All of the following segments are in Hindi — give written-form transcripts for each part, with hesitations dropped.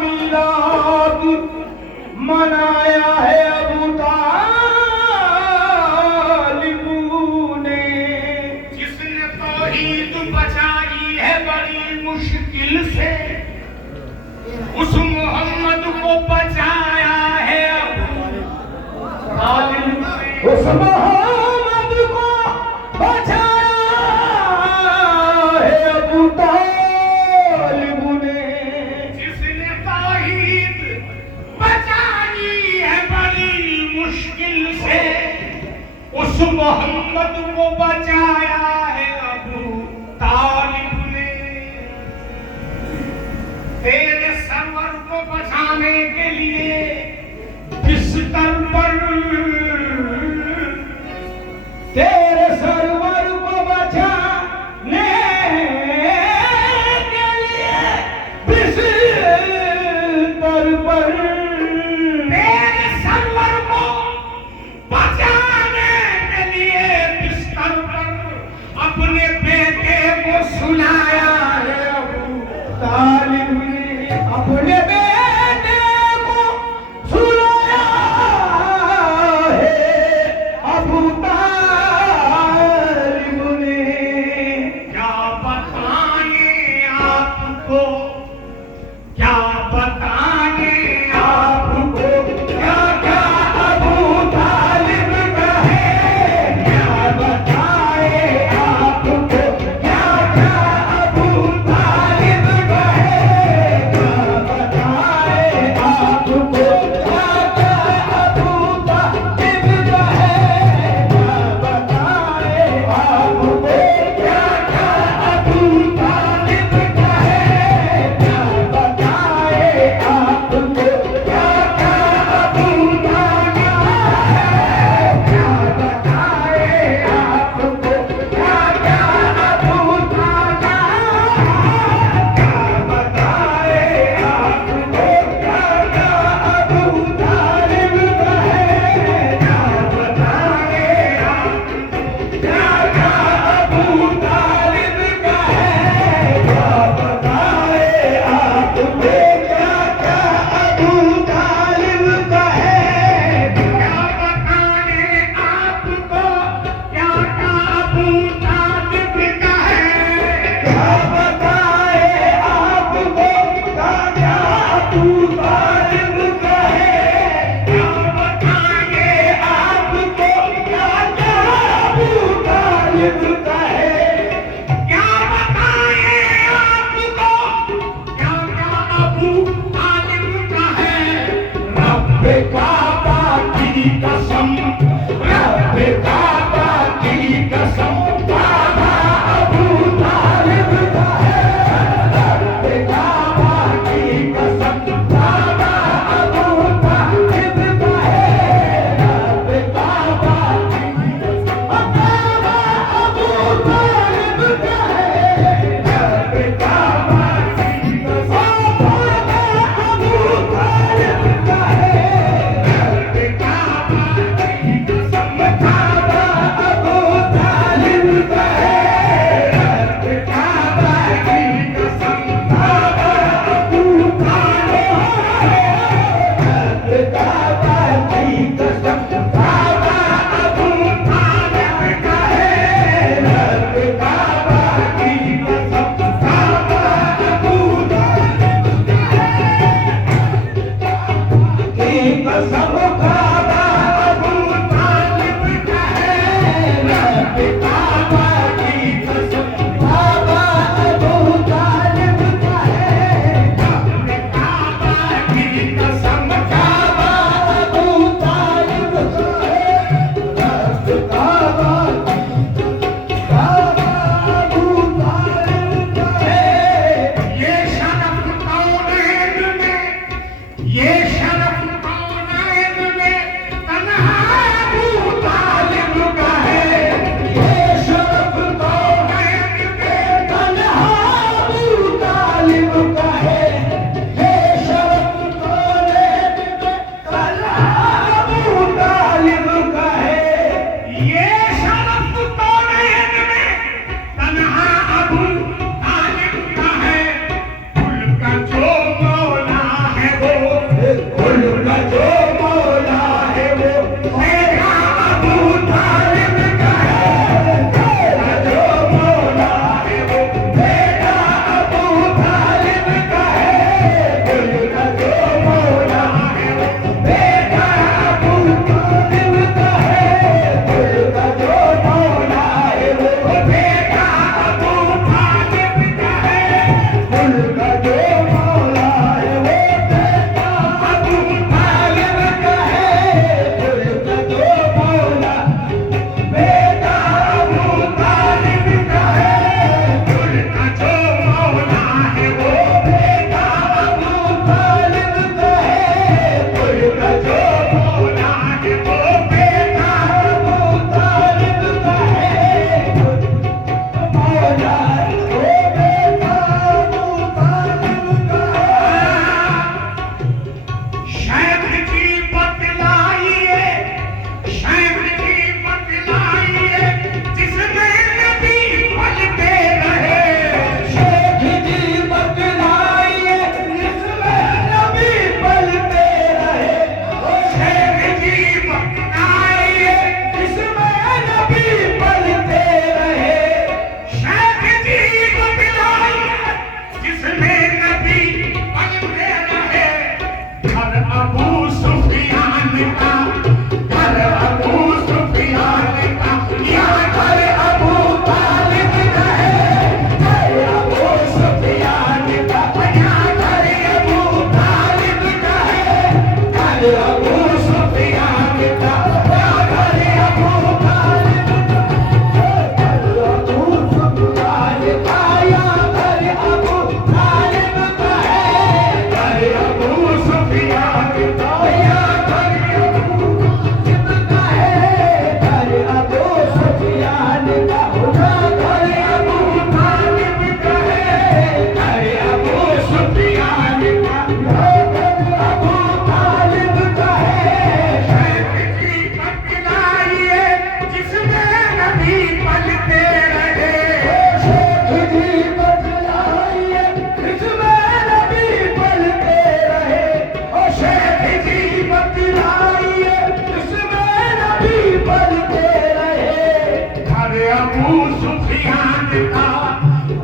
मिलाद मनाया है अबू तालिब ने। जिसने तौहीद बचाई है बड़ी मुश्किल से, उस मोहम्मद को बचाया है अबू तालिब ने। उस मोहम्मद को बचाया है अबू तालिब ने। जिसने तौहीद बचाई है बड़ी मुश्किल से, उस मोहम्मद को बचाया है अबू तालिब ने। तेरे सरवर को बचाने के लिए बिस्तर पर, तेरे सरवर को बचाने के लिए बिस्तर पर, तेरे सरवर को बचाने के लिए बिस्तर पर अपने बेटे को सुलाया है अबू तालिब ने अपने बेटे को सुलाया है अबू तालिब ने। क्या बताएं आपको, क्या बताएं आपको, क्या क्या अबू तालिब कहे, क्या बताए आपको, क्या क्या सुफियान का,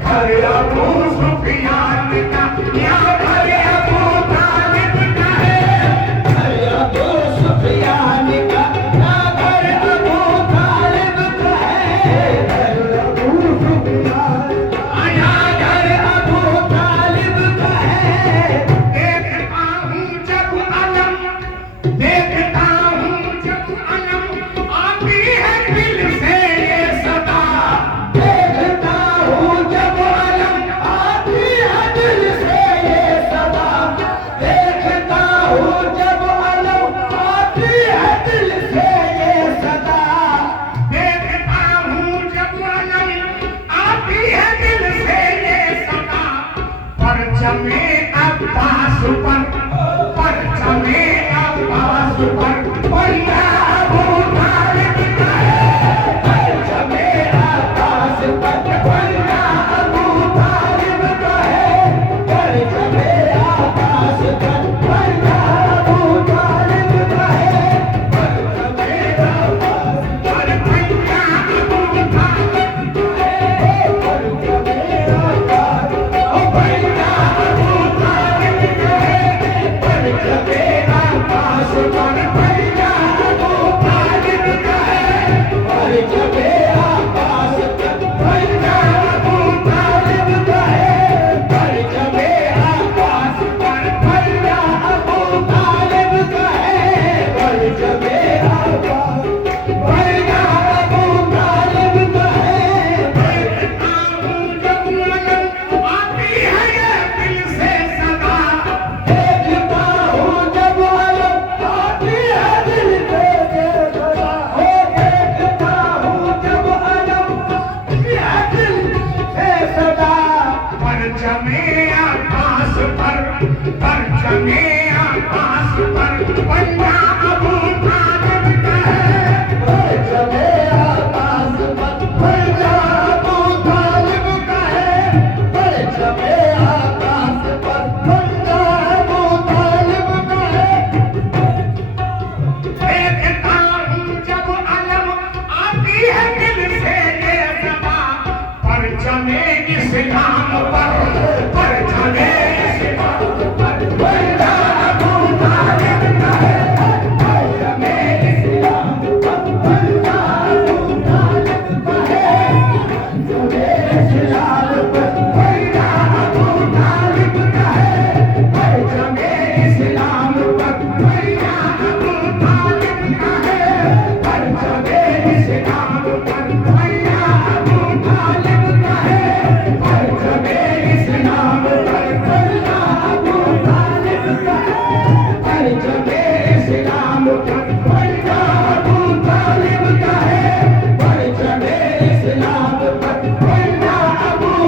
घर अबू सुफियान का, या घर अबू तालिब का है। घर अबू सुफियान का, या घर अबू तालिब का है। घर अबू सुफियान का, या घर अबू तालिब का है। देखता हूँ जब अलम, देखता हूँ जब अलम, आती है दिल से ये सदा। देखता हूँ जब अलम, आती है दिल से ये सदा। देखता हूँ जब अलम, आती है दिल से ये सदा। देखता हूँ जब अलम, आती है दिल से ये सदा। परचमे अब्बास पर, परचमे अब्बास पर, पैया अबू तालिब का है। परचमे अब्बास पर, पैया अबू तालिब का है। परचमे अब्बास पर, पैया अबू तालिब का है। परचमे अब्बास पर पैया अबू तालिब का है। परचमे अब्बास, ओ पैया अबू तालिब का है। परचमे अब्बास पर, पैया अबू तालिब का है। परचमे अब्बास पर, पैया अबू तालिब का है। परचमे अब्बास पर, पैया अबू तालिब का है। परचमे अब्बास, पैया अबू तालिब का है। देखता हूँ जब अलम, आती है ये दिल से सदा। देखता हूँ जब अलम, आती है दिल से सदा। ओ देखता हूँ जब अलम, आती है दिल से सदा। परचमे अब्बास पर, परचमे अब्बास पर, पैया अबू तालिब का है। परचमे अब्बास पर, पैया अबू तालिब का है। परचमे अब्बास पर, पैया अबू तालिब का है। देखता हूँ जब अलम, आती है दिल से ये सदा। परचमे इस्लाम पर, परचमे इस्लाम पर, पैया अबू तालिब का है। परचमे इस्लाम पर, पैया अबू तालिब का है। परचमे इस्लाम पर, पैया अबू तालिब का है। परचमे इस्लाम पर, पैया अबू तालिब का है। परचमे इस्लाम पर, पैया अबू तालिब का है। परचमे इस्लाम पर, पैया अबू तालिब का है। परचमे इस्लाम पर, पैया अबू तालिब का है। परचमे इस्लाम पर, पैया अबू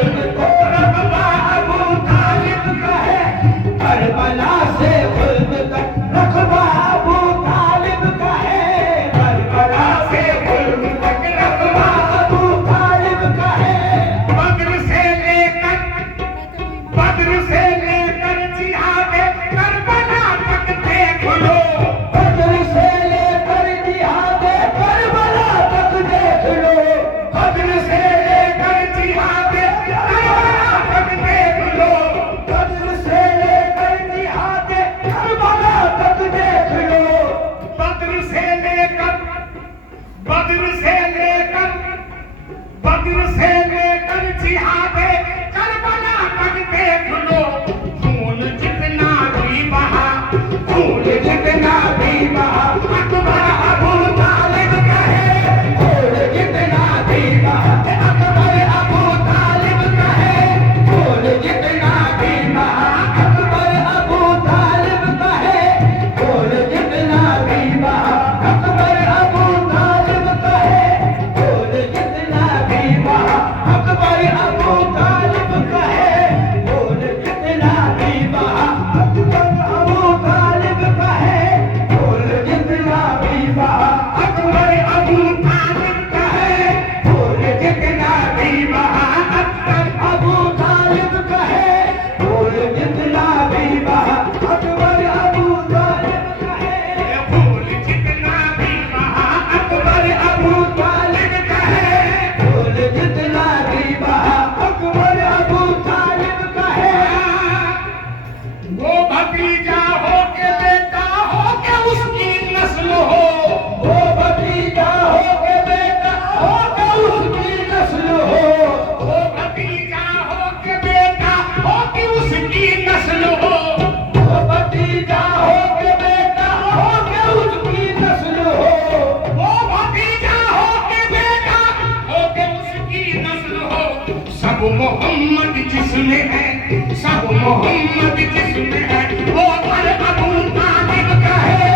जुल्म को रकबा अबू तालिब का है, करबला से जुल्म का रकबा अबू तालिब का है, करबला से जुल्म तक रकबा अबू तालिब का है। बद्र से लेकर जिहादे करबला तक देख लो, बद्र से लेकर जिहादे करबला तक देख लो, बद्र से लेकर जिहादे करबला तक देख लो, बद्र से लेकर जिहादे करबला तक देख लो, बद्र से लेकर जिहादे करबला तक देख लो। खून जितना भी बहा, खून जितना भी बहा अकबर अबू तालिब का है, खून जितना भी बहा अकबर अबू तालिब का है, खून जितना भी बहा अकबर अबू तालिब का है, खून जितना भी बहा अकबर अबू तालिब का है, खून जितना भी बहा अकबर अबू तालिब का है, खून जितना भी बहा अकबर अबू तालिब का है, खून जितना भी बहा अकबर अबू तालिब का है, खून जितना भी बहा अकबर अबू तालिब का है, खून जितना भी बहा अकबर अबू तालिब का है, खून जितना भी बहा अकबर अबू तालिब का है, खून जितना भी बहा अकबर अबू तालिब का है। वो भतीजा हो के बेटा हो के उसकी नस्ल हो, वो भतीजा हो के बेटा हो के उसकी नस्ल हो, वो भतीजा हो के बेटा हो के उसकी नस्ल हो, वो भतीजा हो के बेटा हो के उसकी नस्ल हो, वो भतीजा हो के बेटा हो के उसकी नस्ल हो। सब मोहम्मद जिसमें है, सब मोहम्मद जिसमें है, वो पर अबू तालिब का है,